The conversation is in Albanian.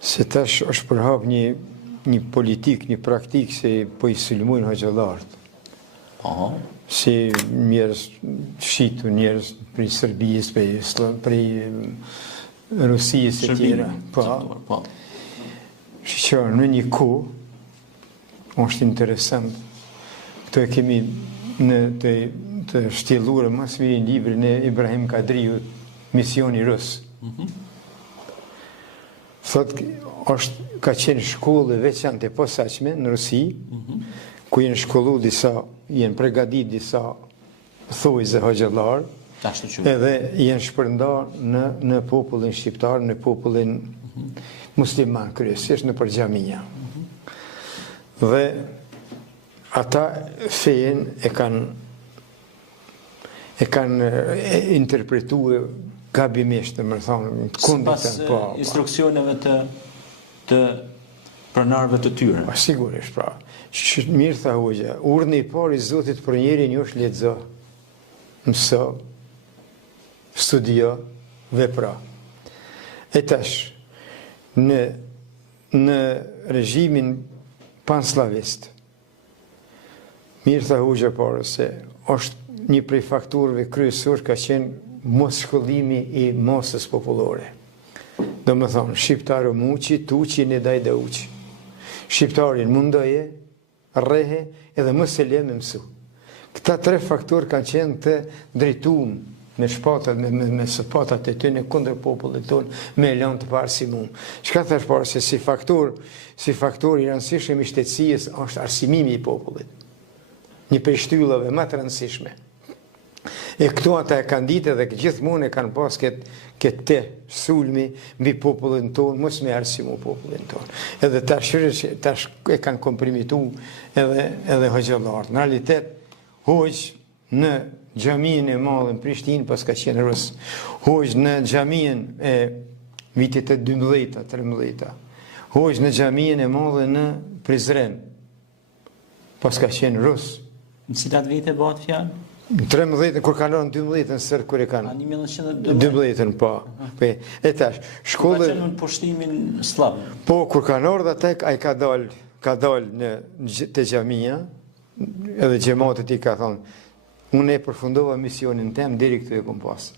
Se tash është përhap një politik, një praktik se po i sulmojnë hoxhallarët. Si njerëz fshitur, njerëz prej Serbisë, prej Rusisë e tjera. Po. Që në një kohë është interesant. Këto e kemi në të shtjellurë mas miri në librin e Ibrahim Kadriut, Misioni Rus. Thot, ka qenë shkollë veçante e posaçme në Rusi, ku jenë shkollu jenë pregadit disa thojze hoxhallar, edhe jenë shpërndar në popullin shqiptar, në popullin musliman, kryesisht në për xhamia. Dhe ata fejen e kanë interpretuar gabimisht, më thonë, të kundit të po. Instruksioneve të pronarëve të tyre. Sigurisht, pra. Mirë tha hoxha, urdhni i parë i Zotit për njerin ju është lexo, mëso, studio, vepra. E tash, në regjimin panslavist, mirë tha hoxha parë se është një prej faktorëve kryesor ka qenë mos shkollimi i masës popullore. Do më thonë, shqiptarë muqi, tuqi, në dajda uqi. Shqiptarin mundoje, rrehe, edhe më se le me mësu. Këta tre faktorë kanë qenë të drejtuar me shpatat, me shpatat e tyne kundër popullit tonë, me elan të parë si mund. Çka thash parë se si faktor i rëndësishëm i shtetësisë është arsimimi i popullit. Një prej shtyllave më të rëndësishme. E këto ata e kanë ditë dhe gjithmonë e kanë pas këtë sulmi mbi popullin tonë, mos me arsimu popullin tonë. Edhe tash e kanë komprimitu edhe hoxhallarët. Në realitet, hoxh në xhaminë e madhe në Prishtinë, pas ka qenë rus. Hoxh në xhaminë e vitit të 12-13. Hoxh në xhaminë e madhe në Prizren, pas ka qenë rus. Në cilat vite bëhet fjalë? Në 13, kur kanë në 12, në sërë kur e kanë. 1912, po. E tash, shkollë... Ka qenë në poshtimin slav. Po, kur kanë ardhur atë, ai ka dalë te xhamia, edhe xhamatit i ka thonë, unë e përfundova misionin tem deri këtu e kom pas.